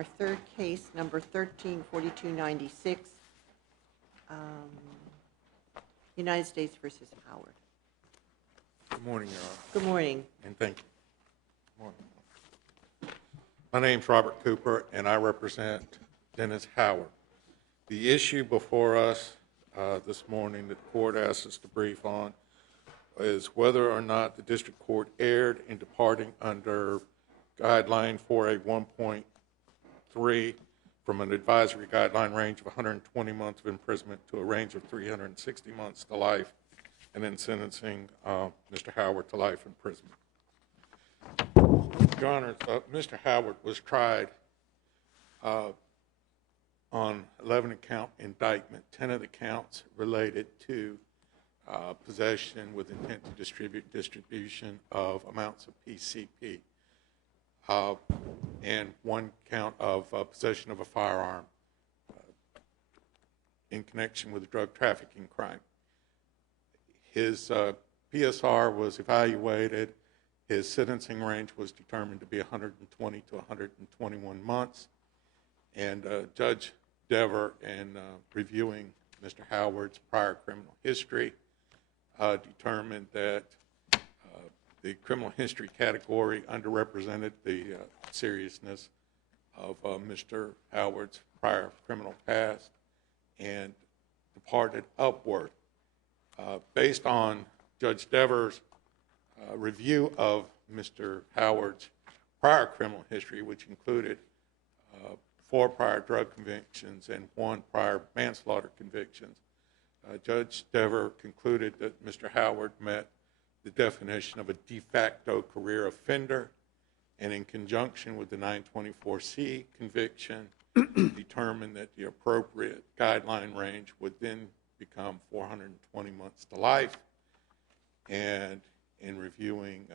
our third case, number 134296, United States versus Howard. Good morning, Your Honor, Good morning. and thank you. Good morning. My name's Robert Cooper, and I represent Dennis Howard. The issue before us this morning that the court asked us to brief on is whether or not the district court erred in departing under guideline 4A1.3 from an advisory guideline range of 120 months of imprisonment to a range of 360 months to life, and then sentencing Mr. Howard to life imprisonment. Your Honor, Mr. Howard was tried on 11-count indictment. 10 of the counts related to possession with intent to distribution of amounts of PCP, and 1 count of possession of a firearm in connection with a drug trafficking crime. His PSR was evaluated. His sentencing range was determined to be 120 to 121 months. And Judge Dever, in reviewing Mr. Howard's prior criminal history, determined that the criminal history category underrepresented the seriousness of Mr. Howard's prior criminal past and departed upward. Based on Judge Dever's review of Mr. Howard's prior criminal history, which included 4 prior drug convictions and 1 prior manslaughter convictions, Judge Dever concluded that Mr. Howard met the definition of a de facto career offender, and in conjunction with the 924C conviction, determined that the appropriate guideline range would then become 420 months to life. And in reviewing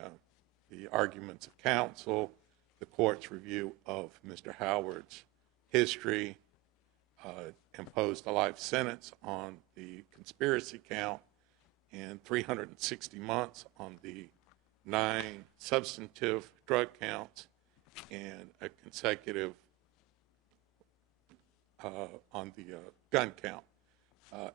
the arguments of counsel, the court's review of Mr. Howard's history imposed a life sentence on the conspiracy count and 360 months on the 9 substantive drug counts and a consecutive on the gun count.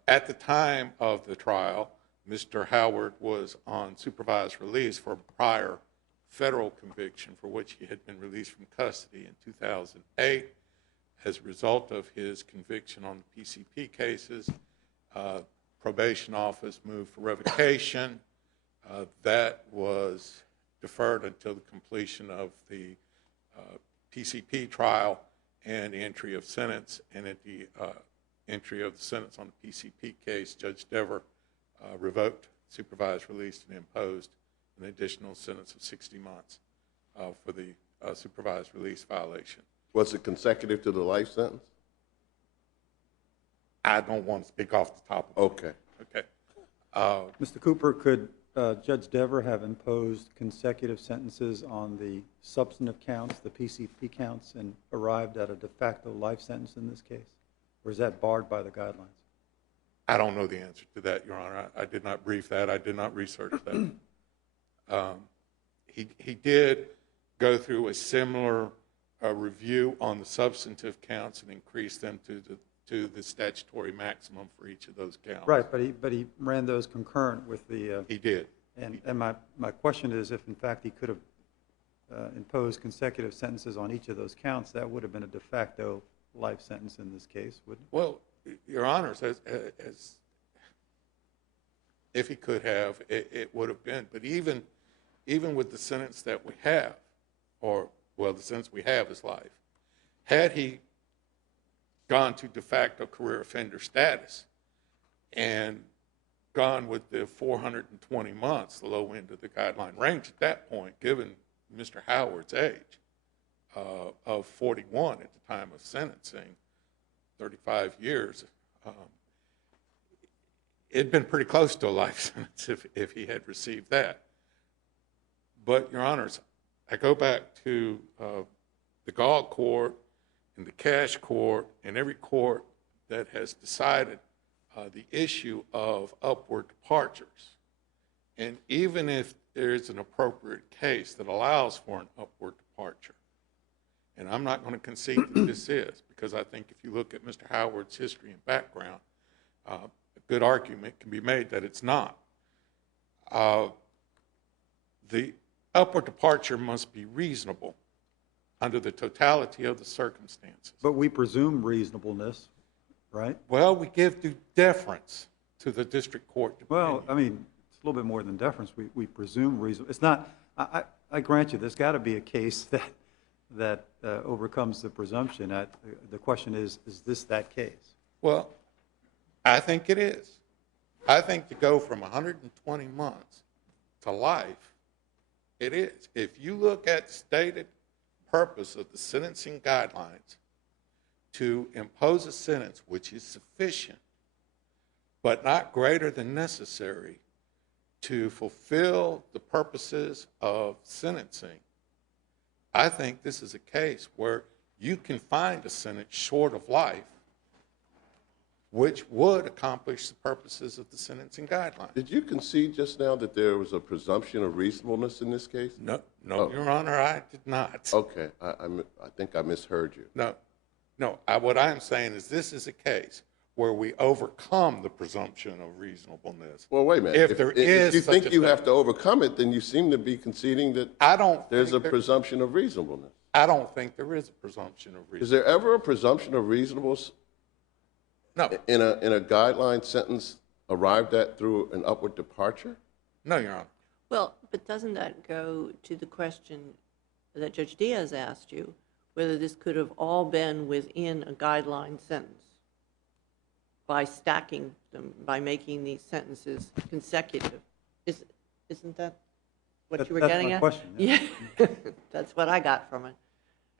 At the time of the trial, Mr. Howard was on supervised release for a prior federal conviction for which he had been released from custody in 2008. As a result of his conviction on the PCP cases, probation office moved for revocation. That was deferred until the completion of the PCP trial and entry of sentence. And at the entry of the sentence on the PCP case, Judge Dever revoked supervised release and imposed an additional sentence of 60 months for the supervised release violation. Was it consecutive to the life sentence? I don't want to speak off the top of it. Okay. Okay. Mr. Cooper, could Judge Dever have imposed consecutive sentences on the substantive counts, the PCP counts, and arrived at a de facto life sentence in this case? Or is that barred by the guidelines? I don't know the answer to that, Your Honor. I did not brief that. I did not research that. He did go through a similar review on the substantive counts and increase them to the statutory maximum for each of those counts. Right, but he ran those concurrent with the... He did. And my question is, if in fact he could have imposed consecutive sentences on each of those counts, that would have been a de facto life sentence in this case, wouldn't it? Well, Your Honor, as if he could have, it would have been. But even with the sentence that we have, or, well, the sentence we have is life, had he gone to de facto career offender status and gone with the 420 months, the low end of the guideline range at that point, given Mr. Howard's age of 41 at the time of sentencing, 35 years, it'd been pretty close to a life sentence if he had received that. But, Your Honors, I go back to the Gall Court and the Cash Court and every court that has decided the issue of upward departures. And even if there is an appropriate case that allows for an upward departure, And I'm not going to concede that this is, because I think if you look at Mr. Howard's history and background, a good argument can be made that it's not. The upward departure must be reasonable under the totality of the circumstances. But we presume reasonableness, right? Well, we give due deference to the district court. Well, I mean, it's a little bit more than deference. We presume reasonable. It's not, I grant you, there's got to be a case that overcomes the presumption. The question is this that case? Well, I think it is. I think to go from 120 months to life, it is. If you look at the stated purpose of the sentencing guidelines to impose a sentence which is sufficient but not greater than necessary to fulfill the purposes of sentencing, I think this is a case where you can find a sentence short of life which would accomplish the purposes of the sentencing guidelines. Did you concede just now that there was a presumption of reasonableness in this case? No, Oh. Your Honor, I did not. Okay, I think I misheard you. No. What I'm saying is this is a case where we overcome the presumption of reasonableness. Well, wait a minute. If there is if you such think a you thing. have to overcome it, then you seem to be conceding that I don't there's a think presumption of reasonableness. I don't think there is a presumption of Is reasonableness. there ever a presumption of reasonableness No, in a guideline sentence arrived at through an upward departure? no, Your Honor. Well, but doesn't that go to the question that Judge Diaz asked you, whether this could have all been within a guideline sentence by stacking them, by making these sentences consecutive? Isn't that what you were That's getting my at? question, Yeah, that's what I got from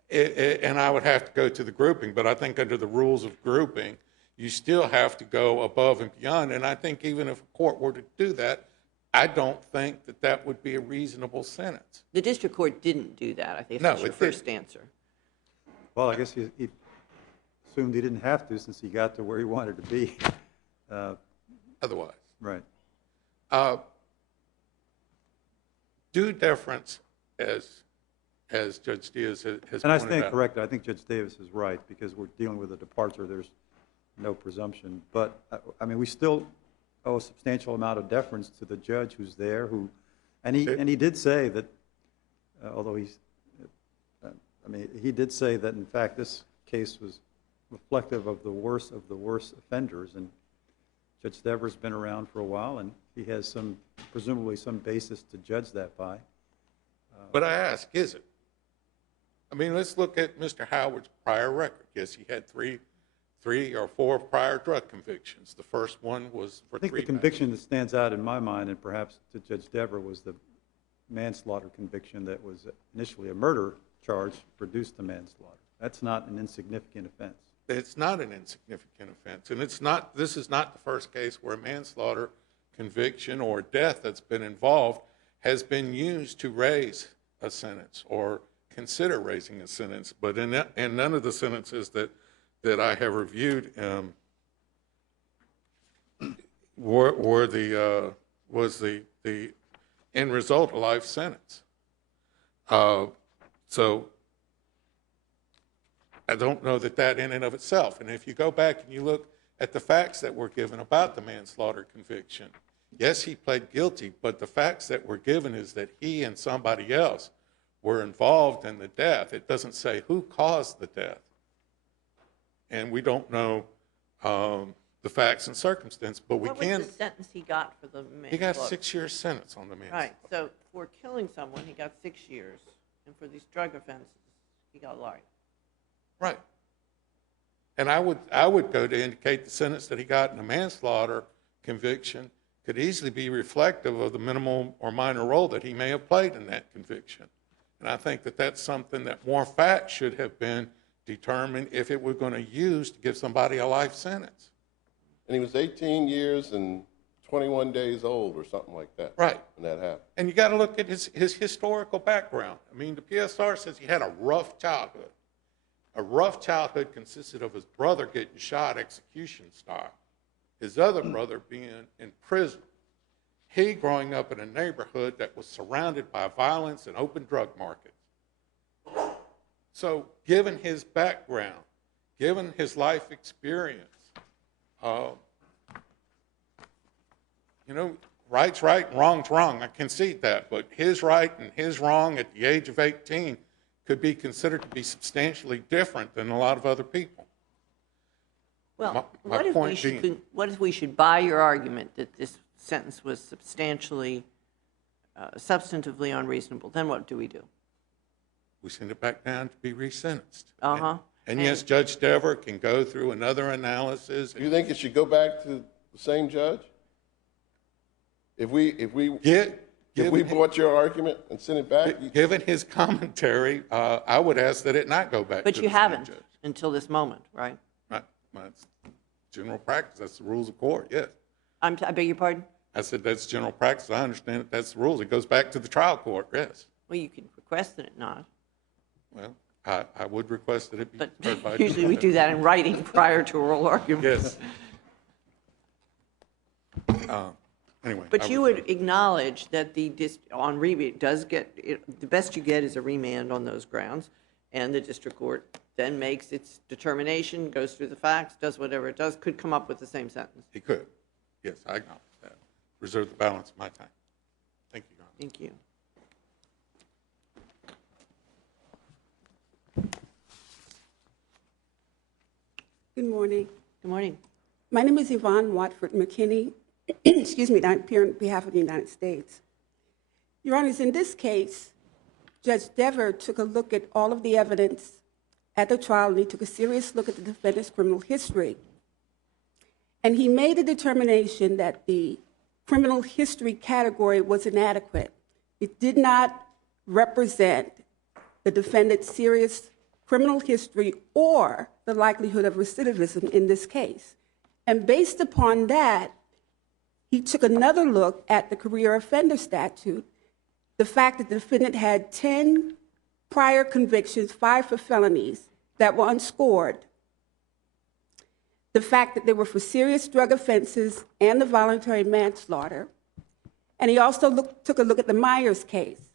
it. And I would have to go to the grouping, but I think under the rules of grouping, you still have to go above and beyond. And I think even if a court were to do that, I don't think that that would be a reasonable sentence. The district court didn't do that. I think No, that's your it didn't. first answer. Well, I guess he assumed he didn't have to since he got to where he wanted to be. Otherwise, Right. due deference, as Judge Diaz has And I pointed stand out. corrected. I think Judge Davis is right because we're dealing with a departure. There's no presumption. But, I mean, we still owe a substantial amount of deference to the judge who's there, and he did say that, although he did say that, in fact, this case was reflective of the worst offenders. And Judge Devers been around for a while, and he has presumably some basis to judge that by. But I ask, is it? I mean, let's look at Mr. Howard's prior record. Yes, he had three or four prior drug convictions. The first one was for I think the 3 conviction that stands out in my mind, and perhaps to Judge Dever, was the manslaughter conviction that was initially a murder charge reduced to manslaughter. That's not an insignificant offense. It's not an insignificant offense, and this is not the first case where a manslaughter conviction or death that's been involved has been used to raise a sentence or consider raising a sentence. But in none of the sentences that I have reviewed was the end result a life sentence. So I don't know that in and of itself. And if you go back and you look at the facts that were given about the manslaughter conviction, yes, he pled guilty, but the facts that were given is that he and somebody else were involved in the death. It doesn't say who caused the death. And we don't know the facts and circumstance, but we What can. was the sentence he got for the manslaughter? He got 6 years sentence on the manslaughter. Right, so for killing someone, he got 6 years, and for these drug offenses, he got life. Right. And I would go to indicate the sentence that he got in the manslaughter conviction could easily be reflective of the minimal or minor role that he may have played in that conviction. And I think that that's something that more facts should have been determined if it were going to use to give somebody a life sentence. And he was 18 years and 21 days old or something like that. Right. When that happened. And you got to look at his historical background. I mean, the PSR says he had a rough childhood. A rough childhood consisted of his brother getting shot execution style, his other brother being in prison, he growing up in a neighborhood that was surrounded by violence and open drug markets. So given his background, given his life experience, right's right and wrong's wrong. I concede that. But his right and his wrong at the age of 18 could be considered to be substantially different than a lot of other people. Well, My point being- what if we should buy your argument that this sentence was substantially, substantively unreasonable? Then what do we do? We send it back down to be resentenced. Uh-huh. And yes, Judge Dever can go through another analysis. Do you think it should go back to the same judge? If we brought your argument and sent it back? Given his commentary, I would ask that it not go back to the But same you haven't judge. until this moment, right? That's general practice. That's the rules of court, yes. I beg your pardon? I said that's general practice. I understand that that's the rules. It goes back to the trial court, yes. Well, you could request that it not. Well, I would request that it be But heard by a usually we judge. do that in writing prior to oral argument. Yes. Anyway. But you would acknowledge that on rebate does get, the best you get is a remand on those grounds, and the district court then makes its determination, goes through the facts, does whatever it does, could come up with the same sentence. He could. Yes, I acknowledge that. Reserve the balance of my time. Thank you, Your Honor. Thank you. Good morning. Good morning. My name is Yvonne Watford McKinney. Excuse me, I appear on behalf of the United States. Your Honors, in this case, Judge Dever took a look at all of the evidence at the trial, and he took a serious look at the defendant's criminal history. And he made a determination that the criminal history category was inadequate. It did not represent the defendant's serious criminal history or the likelihood of recidivism in this case. And based upon that, he took another look at the career offender statute, the fact that the defendant had 10 prior convictions, 5 for felonies that were unscored, the fact that they were for serious drug offenses and the voluntary manslaughter, and he also took a look at the Myers case.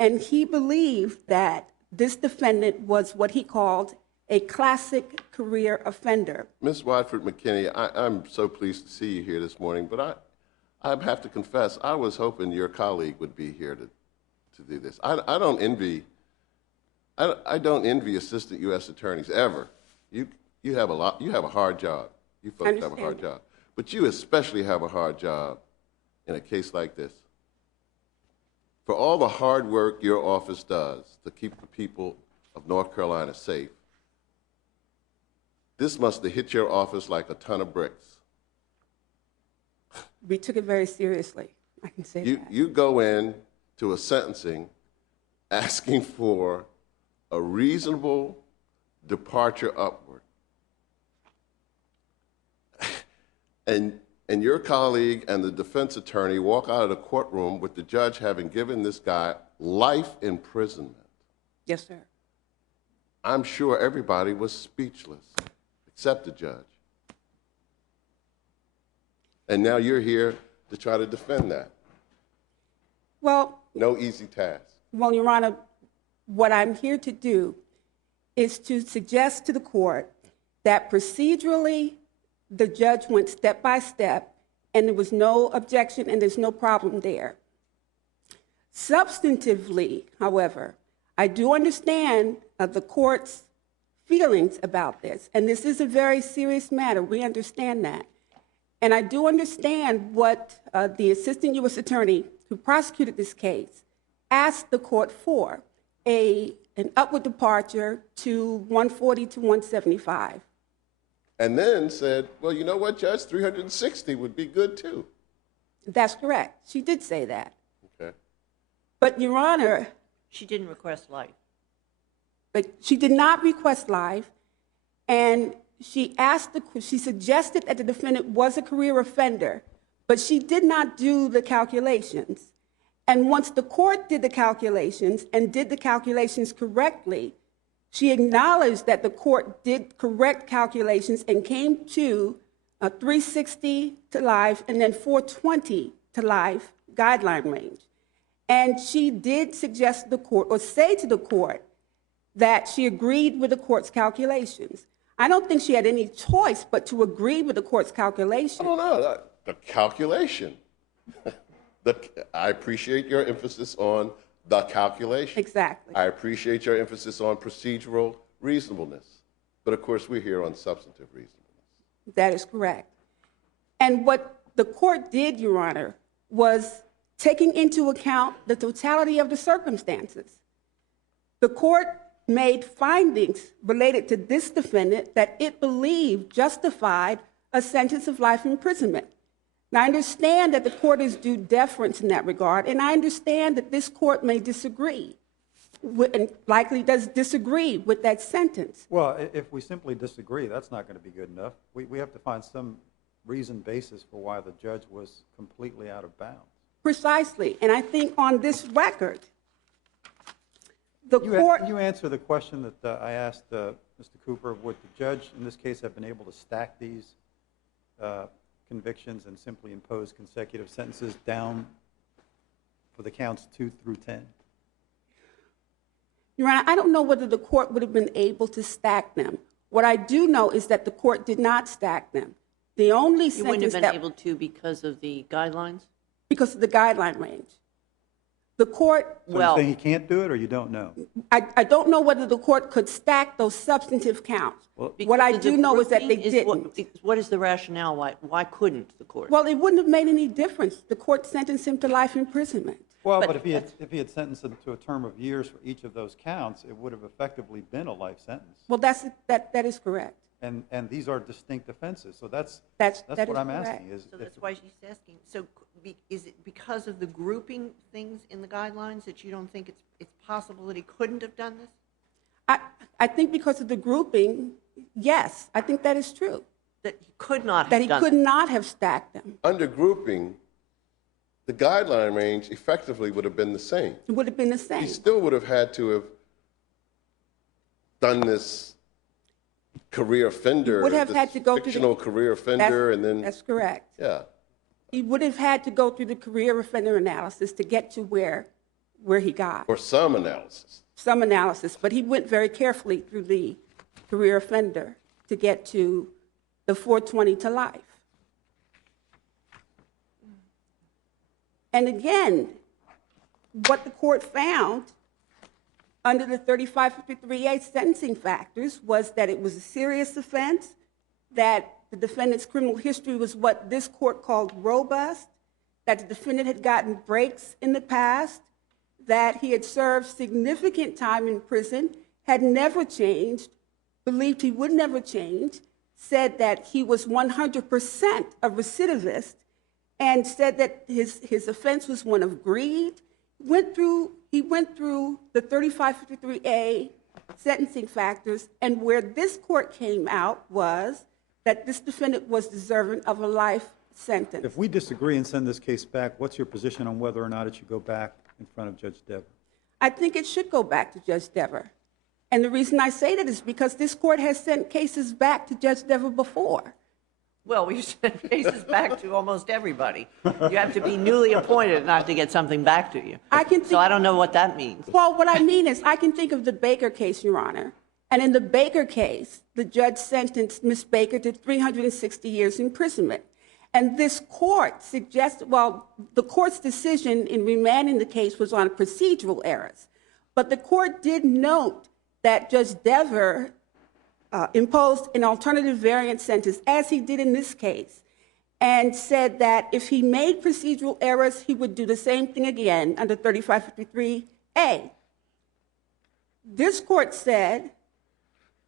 And he believed that this defendant was what he called a classic career offender. Ms. Watford McKinney, I'm so pleased to see you here this morning, but I have to confess, I was hoping your colleague would be here to do this. I don't envy assistant U.S. attorneys ever. You have a hard job. You folks have a hard job. But you especially have a hard job in a case like this. For all the hard work your office does to keep the people of North Carolina safe, this must have hit your office like a ton of bricks. We took it very seriously, I can say that. You go in to a sentencing asking for a reasonable departure upward. And your colleague and the defense attorney walk out of the courtroom with the judge having given this guy life imprisonment. Yes, sir. I'm sure everybody was speechless, except the judge. And now you're here to try to defend that. Well, No easy task. Well, Your Honor, what I'm here to do is to suggest to the court that procedurally the judge went step by step and there was no objection and there's no problem there. Substantively, however, I do understand the court's feelings about this, and this is a very serious matter. We understand that. And I do understand what the assistant U.S. attorney who prosecuted this case asked the court for, an upward departure to 140 to 175. And then said, well, you know what, Judge, 360 would be good too. That's correct. She did say that. Okay. But, Your Honor, She didn't request life. but she did not request life, and she suggested that the defendant was a career offender, but she did not do the calculations. And once the court did the calculations and did the calculations correctly, she acknowledged that the court did correct calculations and came to a 360 to life and then 420 to life guideline range. And she did suggest to the court, or say to the court, that she agreed with the court's calculations. I don't think she had any choice but to agree with the court's calculations. I don't know. The calculation. I appreciate your emphasis on the calculation. Exactly. I appreciate your emphasis on procedural reasonableness. But of course, we're here on substantive reasonableness. That is correct. And what the court did, Your Honor, was taking into account the totality of the circumstances. The court made findings related to this defendant that it believed justified a sentence of life imprisonment. Now, I understand that the court is due deference in that regard, and I understand that this court may disagree, and likely does disagree with that sentence. Well, if we simply disagree, that's not going to be good enough. We have to find some reasoned basis for why the judge was completely out of bounds. Precisely, and I think on this record, the court... You answer the question that I asked Mr. Cooper. Would the judge in this case have been able to stack these convictions and simply impose consecutive sentences down for the counts 2 through 10? Your Honor, I don't know whether the court would have been able to stack them. What I do know is that the court did not stack them. The only You wouldn't have sentence been able to because of the guidelines? because of the guideline range. The court, So you're saying he can't do it, or you don't know? I don't know whether the court could stack those substantive counts. What I do know is that they didn't. What is the rationale? Why couldn't the court? Well, it wouldn't have made any difference. The court sentenced him to life imprisonment. Well, But but if he had sentenced him to a term of years for each of those counts, it would have effectively been a life sentence. Well, that is correct. And these are distinct offenses, so that's That what is I'm correct. asking. So that's why she's asking. So is it because of the grouping things in the guidelines that you don't think it's possible that he couldn't have done this? I think because of the grouping, yes, I think that is true. That he could not That have he done could it? not have stacked them. Under grouping, the guideline range effectively would have been the same. It would have been the He same. still would have had to have done this career offender, would have this had to go through the- fictional career offender, and then, That's correct. yeah. He would have had to go through the career offender analysis to get to where he got. Or some analysis. Some analysis, but he went very carefully through the career offender to get to the 420 to life. And again, what the court found under the 3553A sentencing factors was that it was a serious offense, that the defendant's criminal history was what this court called robust, that the defendant had gotten breaks in the past, that he had served significant time in prison, had never changed, believed he would never change, said that he was 100% a recidivist, and said that his offense was one of greed. He went through the 3553A sentencing factors, and where this court came out was that this defendant was deserving of a life sentence. If we disagree and send this case back, what's your position on whether or not it should go back in front of Judge Dever? I think it should go back to Judge Dever. And the reason I say that is because this court has sent cases back to Judge Dever before. Well, we send cases back to almost everybody. You have to be newly appointed not to get something back to you. So I don't know what that means. Well, what I mean is I can think of the Baker case, Your Honor. And in the Baker case, the judge sentenced Ms. Baker to 360 years imprisonment. And this court suggested, well, the court's decision in remanding the case was on procedural errors. But the court did note that Judge Dever imposed an alternative variant sentence, as he did in this case, and said that if he made procedural errors, he would do the same thing again under 3553A. This court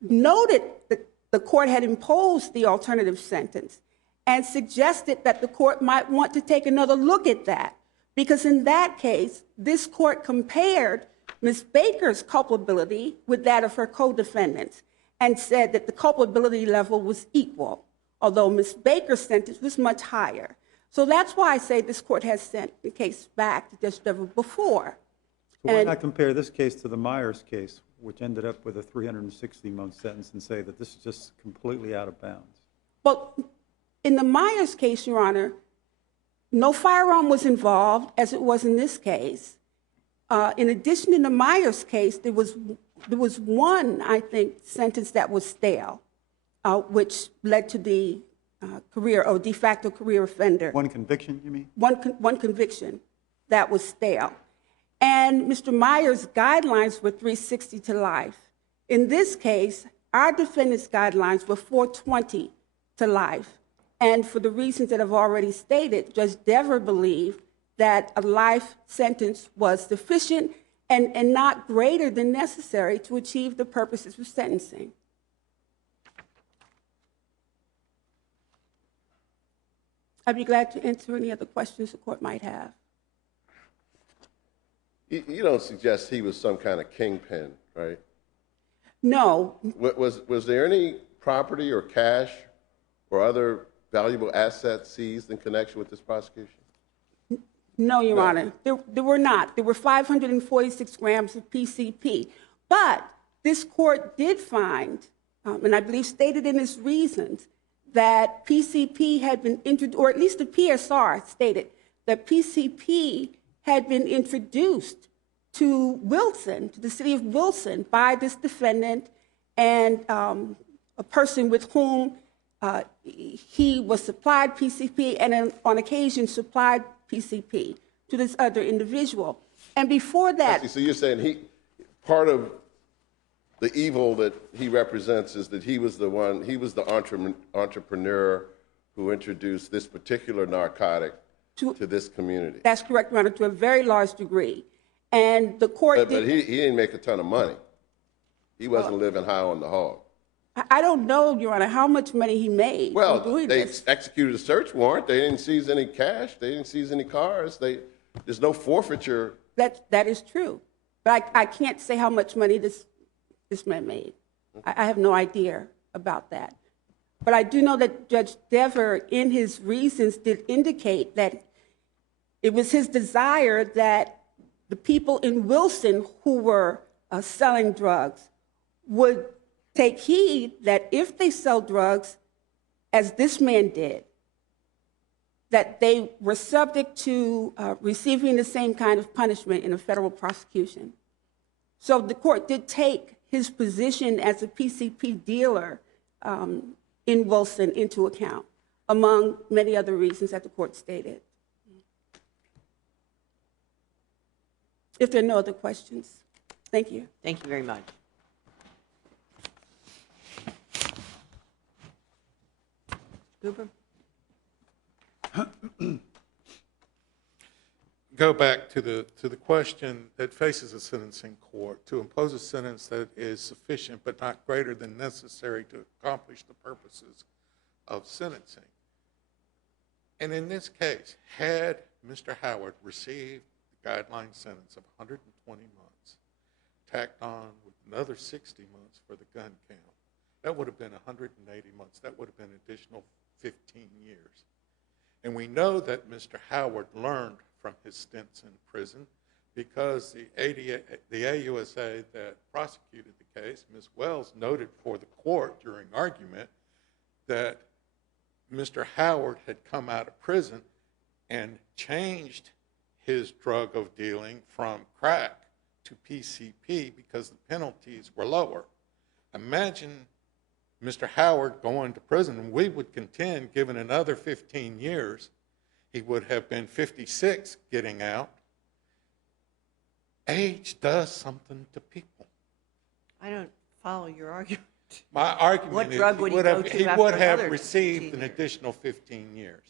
noted that the court had imposed the alternative sentence and suggested that the court might want to take another look at that, because in that case, this court compared Ms. Baker's culpability with that of her co-defendants and said that the culpability level was equal, although Ms. Baker's sentence was much higher. So that's why I say this court has sent the case back to Judge Dever before. So why not compare this case to the Myers case, which ended up with a 360-month sentence, and say that this is just completely out of bounds? Well, in the Myers case, Your Honor, no firearm was involved, as it was in this case. In addition, in the Myers case, there was there was one, I think, sentence that was stale, which led to the career or de facto career offender. One conviction, you mean? One conviction that was stale. And Mr. Myers' guidelines were 360 to life. In this case, our defendant's guidelines were 420 to life. And for the reasons that I've already stated, Judge Dever believed that a life sentence was sufficient and not greater than necessary to achieve the purposes of sentencing. I'd be glad to answer any other questions the court might have. You don't suggest he was some kind of kingpin, right? No, Was there any property or cash or other valuable assets seized in connection with this prosecution? no, Your Honor, there were not. There were 546 grams of PCP. But this court did find, and I believe stated in its reasons, that PCP had been introduced, or at least the PSR stated that PCP had been introduced to Wilson, to the city of Wilson, by this defendant and a person with whom he was supplied PCP and on occasion supplied PCP to this other individual. And before that... So you're saying part of the evil that he represents is that he was the entrepreneur who introduced this particular narcotic to this community. That's correct, Your Honor, to a very large degree. And the court But he didn't make a ton of money. He wasn't living high on the hog. I don't know, Your Honor, how much money he made Well, from doing they this. executed a search warrant. They didn't seize any cash. They didn't seize any cars. There's no forfeiture. That is true. But I can't say how much money this man made. I have no idea about that. But I do know that Judge Dever, in his reasons, did indicate that it was his desire that the people in Wilson who were selling drugs would take heed that if they sell drugs, as this man did, that they were subject to receiving the same kind of punishment in a federal prosecution. So the court did take his position as a PCP dealer in Wilson into account, among many other reasons that the court stated. If there are no other questions, thank you. Thank you very much. Cooper? Go back to the question that faces a sentencing court to impose a sentence that is sufficient but not greater than necessary to accomplish the purposes of sentencing. And in this case, had Mr. Howard received the guideline sentence of 120 months, tacked on with another 60 months for the gun count, that would have been 180 months. That would have been an additional 15 years. And we know that Mr. Howard learned from his stints in prison because the AUSA that prosecuted the case, Ms. Wells, noted for the court during argument that Mr. Howard had come out of prison and changed his drug of dealing from crack to PCP because the penalties were lower. Imagine Mr. Howard going to prison, and we would contend, given another 15 years, he would have been 56 getting out. Age does something to people. I don't follow your argument. My argument What is drug would he go to he after would have another received 15 an years? additional 15 years.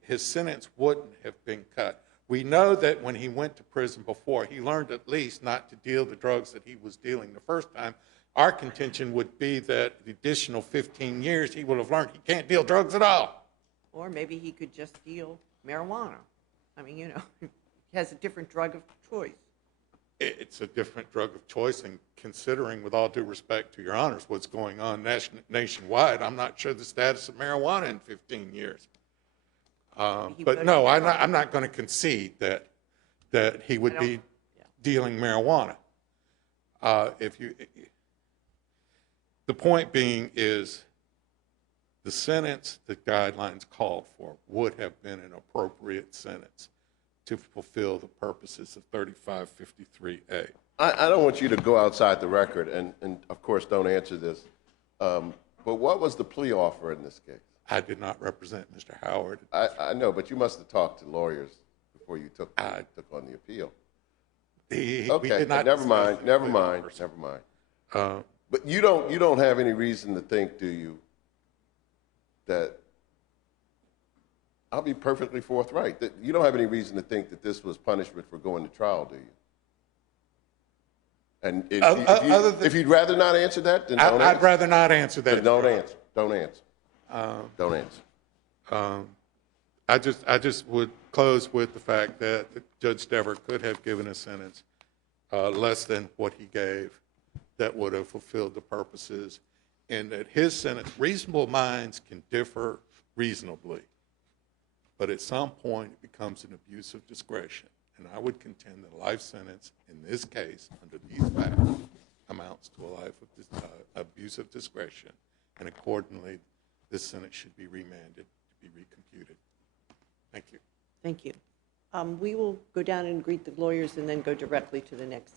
His sentence wouldn't have been cut. We know that when he went to prison before, he learned at least not to deal the drugs that he was dealing the first time. Our contention would be that the additional 15 years, he would have learned he can't deal drugs at all. Or maybe he could just deal marijuana. I mean, you know, he has a different drug of choice. It's a different drug of choice, and considering, with all due respect to your honors, what's going on nationwide, I'm not sure the status of marijuana in 15 years. But no, I'm not going to concede that he would be dealing marijuana. The point being is the sentence the guidelines called for would have been an appropriate sentence to fulfill the purposes of 3553A. I don't want you to go outside the record, and of course, don't answer this. But what was the plea offer in this case? I did not represent Mr. Howard. I know, but you must have talked to lawyers before you took on the appeal. We Okay, did not never discuss mind, the never plea mind, offers. never mind. Uh, But you don't have any reason to think, do you, that, I'll be perfectly forthright, that you don't have any reason to think that this was punishment for going to trial, do you? And Other than- if you'd rather not answer that, then don't I'd answer. rather not answer that. Then don't Your Honor. answer, don't answer. Don't answer. I just would close with the fact that Judge Dever could have given a sentence less than what he gave that would have fulfilled the purposes, and that his sentence, reasonable minds can differ reasonably, but at some point it becomes an abuse of discretion. And I would contend that a life sentence in this case, under these facts, amounts to a life of abuse of discretion, and accordingly, this sentence should be remanded to be recomputed. Thank you. Thank you. We will go down and greet the lawyers and then go directly to the next